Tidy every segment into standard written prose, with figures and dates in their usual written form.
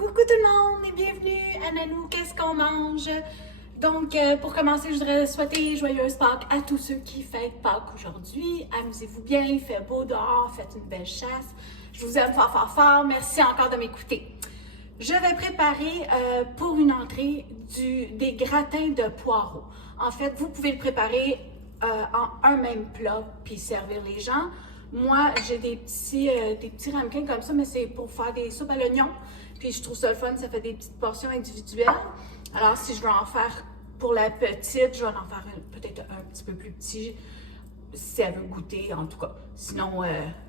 Coucou tout le monde et bienvenue à Nanou, qu'est-ce qu'on mange? Donc, pour commencer, je voudrais souhaiter joyeuse Pâques à tous ceux qui fêtent Pâques aujourd'hui. Amusez-vous bien, il fait beau dehors, faites une belle chasse. Je vous aime fort, fort, fort. Merci encore de m'écouter. Je vais préparer pour une entrée des gratins de poireaux. En fait, vous pouvez le préparer en un même plat puis servir les gens. Moi, j'ai des petits ramequins comme ça, mais c'est pour faire des soupes à l'oignon. Puis je trouve ça le fun, ça fait des petites portions individuelles. Alors, si je veux en faire pour la petite, je vais en faire peut-être un petit peu plus petit, si elle veut goûter, en tout cas. Sinon,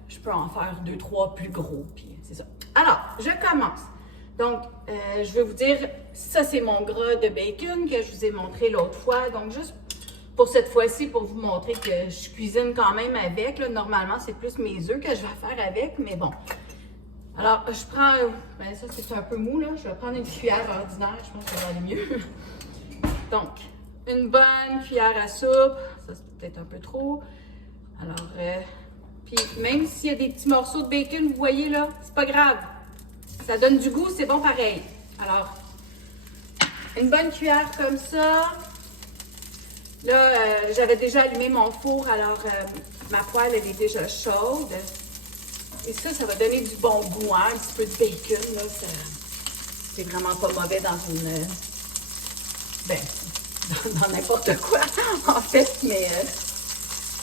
je peux en faire 2, 3 plus gros, puis c'est ça. Alors, je commence. Donc, je vais vous dire, ça c'est mon gras de bacon que je vous ai montré l'autre fois. Donc, juste pour cette fois-ci, pour vous montrer que je cuisine quand même avec. Là, normalement, c'est plus mes œufs que je vais faire avec, mais bon. Alors, je prends, ben ça c'est un peu mou là, je vais prendre une cuillère ordinaire, je pense que ça va aller mieux. Donc, une bonne cuillère à soupe, ça c'est peut-être un peu trop. Alors, puis même s'il y a des petits morceaux de bacon, vous voyez là, c'est pas grave. Ça donne du goût, c'est bon pareil. Alors, une bonne cuillère comme ça. Là, j'avais déjà allumé mon four, alors ma poêle elle est déjà chaude. Et ça va donner du bon goût, hein? Un petit peu de bacon, là, c'est vraiment pas mauvais dans une... dans n'importe quoi, en fait, mais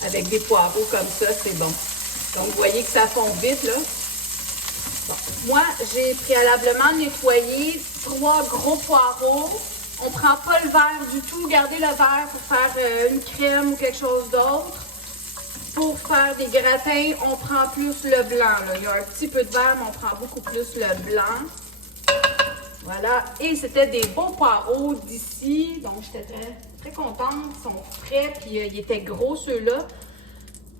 avec des poireaux comme ça, c'est bon. Donc, vous voyez que ça fond vite, là. Bon. Moi, j'ai préalablement nettoyé 3 gros poireaux. On prend pas le vert du tout. Gardez le vert pour faire une crème ou quelque chose d'autre. Pour faire des gratins, on prend plus le blanc. Là. Il y a un petit peu de vert, mais on prend beaucoup plus le blanc. Voilà. Et c'était des beaux poireaux d'ici. Donc, j'étais très, très contente. Ils sont frais, puis ils étaient gros ceux-là.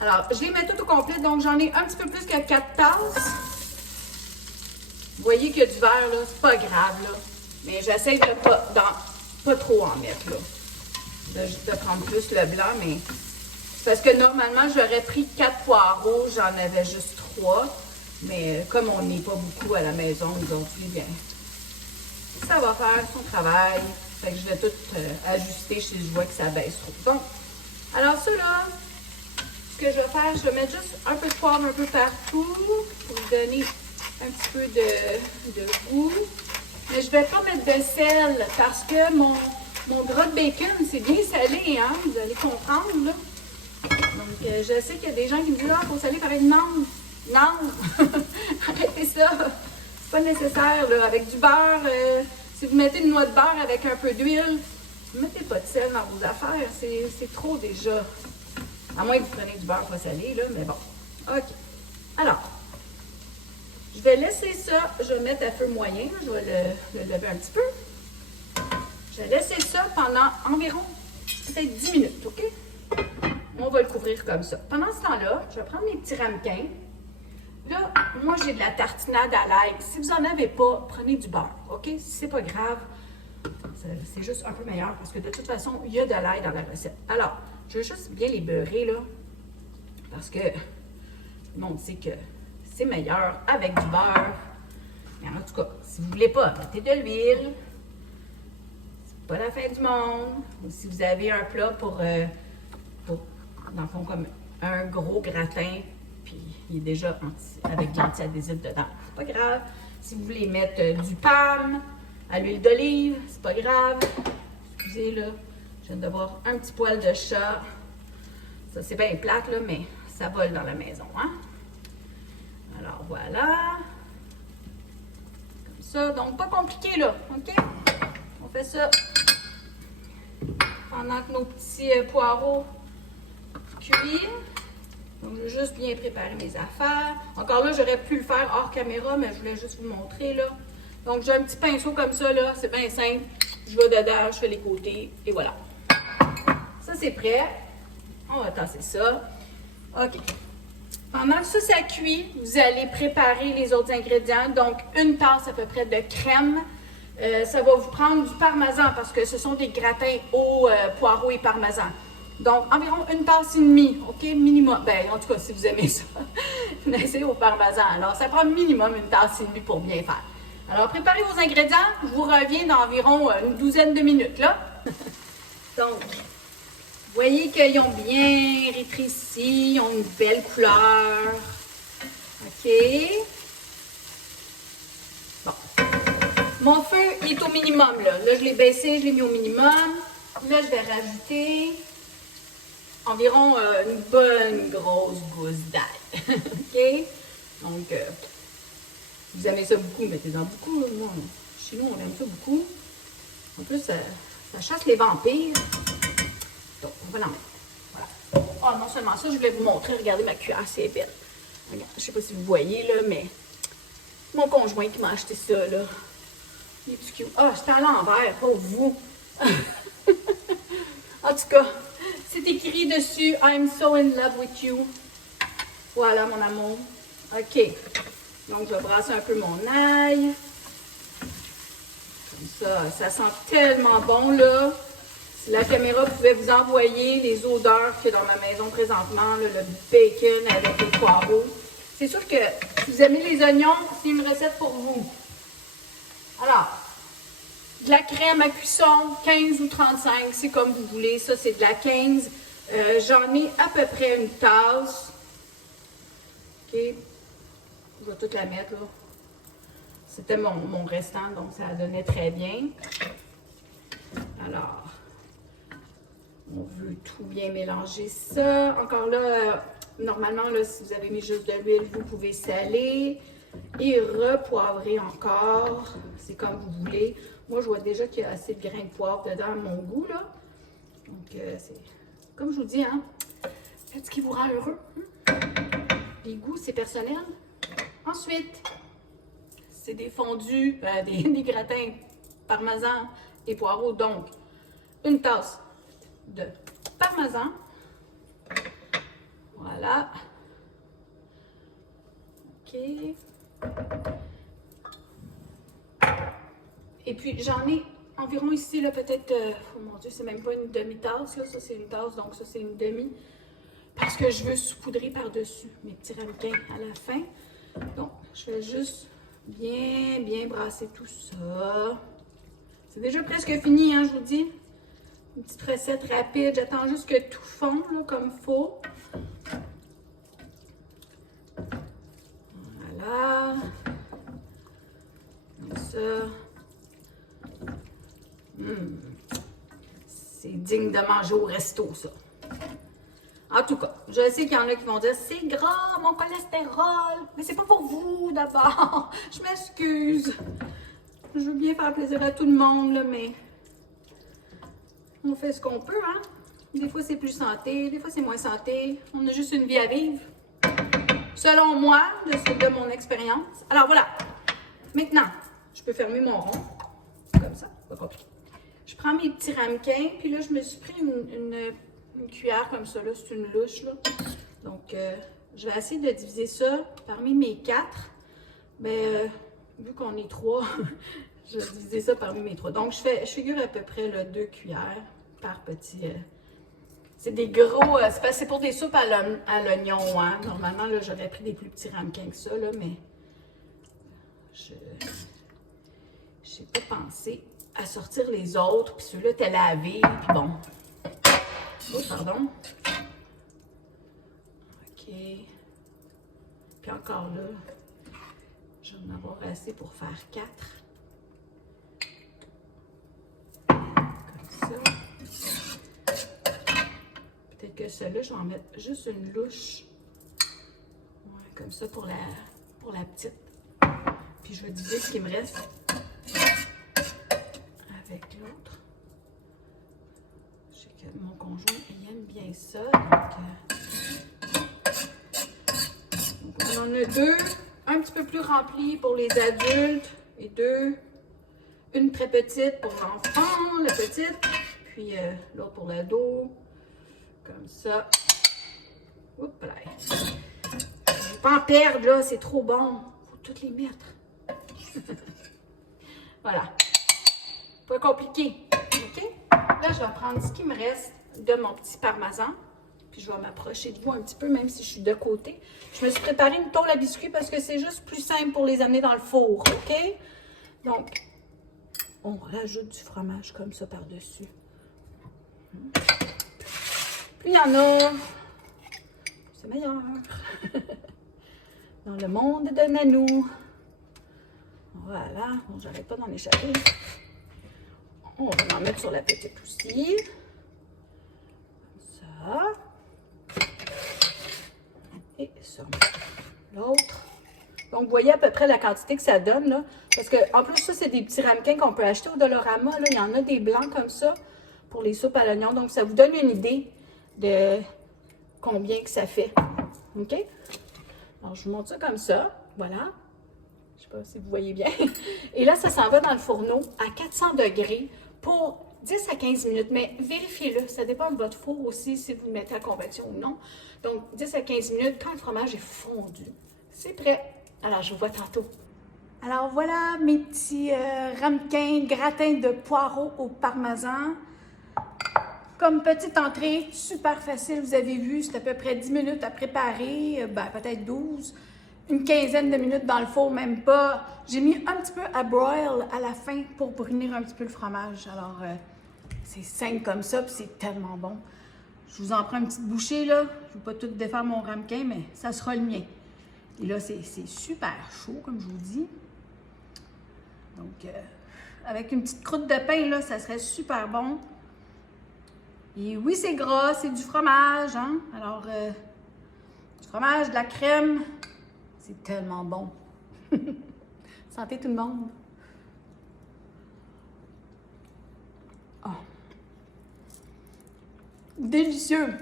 Alors, je les mets tout au complet. Donc, j'en ai un petit peu plus que 4 tasses. Vous voyez qu'il y a du vert, là. C'est pas grave, là. Mais j'essaie de pas trop en mettre, là. De prendre plus le blanc, mais... Parce que normalement, j'aurais pris 4 poireaux, j'en avais juste 3. Mais comme on n'est pas beaucoup à la maison aujourd'hui, bien, ça va faire son travail. Fait que je vais tout ajuster si je vois que ça baisse trop. Donc, alors ça là, ce que je vais faire, je vais mettre juste un peu de poivre un peu partout pour donner un petit peu de goût. Mais je vais pas mettre de sel parce que mon gras de bacon, c'est bien salé, hein? Vous allez comprendre, là. Donc, je sais qu'il y a des gens qui me disent « Ah, il faut saler pareil. » Non! Non! Arrêtez ça! C'est pas nécessaire, là. Avec du beurre, si vous mettez une noix de beurre avec un peu d'huile, ne mettez pas de sel dans vos affaires. C'est trop déjà. À moins que vous preniez du beurre pas salé, là, mais bon. OK. Alors, je vais laisser ça. Je vais mettre à feu moyen. Je vais le lever un petit peu. Je vais laisser ça pendant environ peut-être 10 minutes, OK? On va le couvrir comme ça. Pendant ce temps-là, je vais prendre mes petits ramequins. Là, moi, j'ai de la tartinade à l'ail. Si vous n'en avez pas, prenez du beurre, OK? Si c'est pas grave, c'est juste un peu meilleur parce que de toute façon, il y a de l'ail dans la recette. Alors, je vais juste bien les beurrer, là, parce que le monde sait que c'est meilleur avec du beurre. Mais en tout cas, si vous ne voulez pas, mettez de l'huile. C'est pas la fin du monde. Ou si vous avez un plat pour dans le fond, comme un gros gratin, puis il est déjà avec de l'anti-adhésif dedans. C'est pas grave. Si vous voulez mettre du palme à l'huile d'olive, c'est pas grave. Excusez, là, je viens de voir un petit poil de chat. Ça, c'est bien plate, là, mais ça vole dans la maison, hein? Alors, voilà. Comme ça. Donc, pas compliqué, là, OK? On fait ça pendant que nos petits poireaux cuire. Donc, je vais juste bien préparer mes affaires. Encore là, j'aurais pu le faire hors caméra, mais je voulais juste vous montrer, là. Donc, j'ai un petit pinceau comme ça, là. C'est bien simple. Je vais dedans, je fais les côtés, et voilà. Ça, c'est prêt. On va tasser ça. OK. Pendant que ça cuit, vous allez préparer les autres ingrédients. Donc, une tasse à peu près de crème. Ça va vous prendre du parmesan parce que ce sont des gratins au poireaux et parmesan. Donc, environ une tasse et demie, OK? Minimum. Ben, en tout cas, si vous aimez ça, laissez au parmesan. Alors, ça prend minimum une tasse et demie pour bien faire. Alors, préparez vos ingrédients. Je vous reviens dans environ une douzaine de minutes, là. Donc, vous voyez qu'ils ont bien rétréci, ils ont une belle couleur. OK. Bon. Mon feu est au minimum, là. Là, je l'ai baissé, je l'ai mis au minimum. Là, je vais rajouter environ une bonne grosse gousse d'ail. OK? Donc, vous aimez ça beaucoup, mettez-en beaucoup. Moi, chez nous, on aime ça beaucoup. En plus, ça chasse les vampires. Donc, on va l'en mettre. Voilà. Oh, non seulement ça, je voulais vous montrer. Regardez ma cuillère, c'est belle. Regarde, je ne sais pas si vous voyez, là, mais mon conjoint qui m'a acheté ça, là. Il est tout cute. Ah, c'était à l'envers, pas vous. En tout cas, c'est écrit dessus « I'm so in love with you ». Voilà, mon amour. OK. Donc, je vais brasser un peu mon ail. Comme ça, ça sent tellement bon, là. Si la caméra pouvait vous envoyer les odeurs qu'il y a dans ma maison présentement, là, le bacon avec les poireaux. C'est sûr que si vous aimez les oignons, c'est une recette pour vous. Alors, de la crème à cuisson, 15 ou 35, c'est comme vous voulez. Ça, c'est de la 15. J'en ai à peu près une tasse. OK. Je vais tout la mettre, là. C'était mon restant, donc ça donnait très bien. Alors, on veut tout bien mélanger ça. Encore là, normalement, là, si vous avez mis juste de l'huile, vous pouvez saler et repoivrer encore. C'est comme vous voulez. Moi, je vois déjà qu'il y a assez de grains de poivre dedans à mon goût, là. Donc, c'est comme je vous dis, hein, faites ce qui vous rend heureux. Les goûts, c'est personnel. Ensuite, c'est des fondus, des gratins parmesan et poireaux. Donc, une tasse de parmesan. Voilà. OK. Et puis, j'en ai environ ici, là, peut-être, oh mon Dieu, c'est même pas une demi-tasse, là. Ça, c'est une tasse, donc ça, c'est une demi. Parce que je veux saupoudrer par-dessus mes petits ramequins à la fin. Donc, je vais juste bien brasser tout ça. C'est déjà presque fini, hein, je vous dis. Une petite recette rapide. J'attends juste que tout fond, là, comme il faut. Voilà. Comme ça. C'est digne de manger au resto, ça. En tout cas, je sais qu'il y en a qui vont dire « C'est gras, mon cholestérol! » Mais c'est pas pour vous, d'abord. Je m'excuse. Je veux bien faire plaisir à tout le monde, là, mais on fait ce qu'on peut, hein? Des fois, c'est plus santé, des fois, c'est moins santé. On a juste une vie à vivre. Selon moi, de mon expérience. Alors, voilà. Maintenant, je peux fermer mon rond. Comme ça, pas compliqué. Je prends mes petits ramequins, puis là, je me suis pris une cuillère comme ça, là, c'est une louche, là. Donc, je vais essayer de diviser ça parmi mes 4. Ben, vu qu'on est 3, je vais diviser ça parmi mes 3. Donc, je figure à peu près là, 2 cuillères par petit. C'est des gros, c'est pour des soupes à l'oignon, hein. Normalement, là, j'aurais pris des plus petits ramequins que ça, là, mais je n'ai pas pensé à sortir les autres, puis ceux-là étaient lavés, puis bon. Oh, pardon. OK. Puis encore là, je vais en avoir assez pour faire 4. Comme ça. Peut-être que ceux-là, je vais en mettre juste une louche. Ouais, comme ça pour la petite. Puis je vais diviser ce qui me reste avec l'autre. Je sais que mon conjoint, il aime bien ça. Donc on en a 2, un petit peu plus rempli pour les adultes et 2, une très petite pour l'enfant, la petite, puis l'autre pour l'ado, comme ça. Oups là. Je ne vais pas en perdre là, c'est trop bon. Il faut toutes les mettre. Voilà. Pas compliqué. OK? Là, je vais prendre ce qui me reste de mon petit parmesan. Puis je vais m'approcher de vous un petit peu, même si je suis de côté. Je me suis préparé une tôle à biscuits parce que c'est juste plus simple pour les amener dans le four. OK? Donc, on rajoute du fromage comme ça par-dessus. Plus il y en a, c'est meilleur. Dans le monde de Nanou. Voilà, bon, j'arrête pas d'en échapper. On va en mettre sur la petite aussi. Ça. Et ça. L'autre. Donc, vous voyez à peu près la quantité que ça donne, là. Parce que, en plus, ça, c'est des petits ramequins qu'on peut acheter au Dollarama, là. Il y en a des blancs comme ça pour les soupes à l'oignon. Donc, ça vous donne une idée de combien que ça fait. OK? Alors, je vous montre ça comme ça. Voilà. Je ne sais pas si vous voyez bien. Et là, ça s'en va dans le fourneau à 400 degrés pour 10 à 15 minutes. Mais vérifiez-le. Ça dépend de votre four aussi, si vous le mettez à convection ou non. Donc, 10 à 15 minutes quand le fromage est fondu. C'est prêt. Alors, je vous vois tantôt. Alors, voilà mes petits ramequins gratins de poireaux au parmesan. Comme petite entrée, super facile, vous avez vu, c'est à peu près 10 minutes à préparer, peut-être 12. Une quinzaine de minutes dans le four, même pas. J'ai mis un petit peu à broil à la fin pour brunir un petit peu le fromage. Alors, c'est simple comme ça, puis c'est tellement bon. Je vous en prends une petite bouchée, là. Je ne vais pas tout défaire mon ramequin, mais ça sera le mien. Et là, c'est super chaud, comme je vous dis. Donc, avec une petite croûte de pain, là, ça serait super bon. Et oui, c'est gras, c'est du fromage, hein? Alors, du fromage, de la crème, c'est tellement bon. Santé tout le monde. Oh. Délicieux.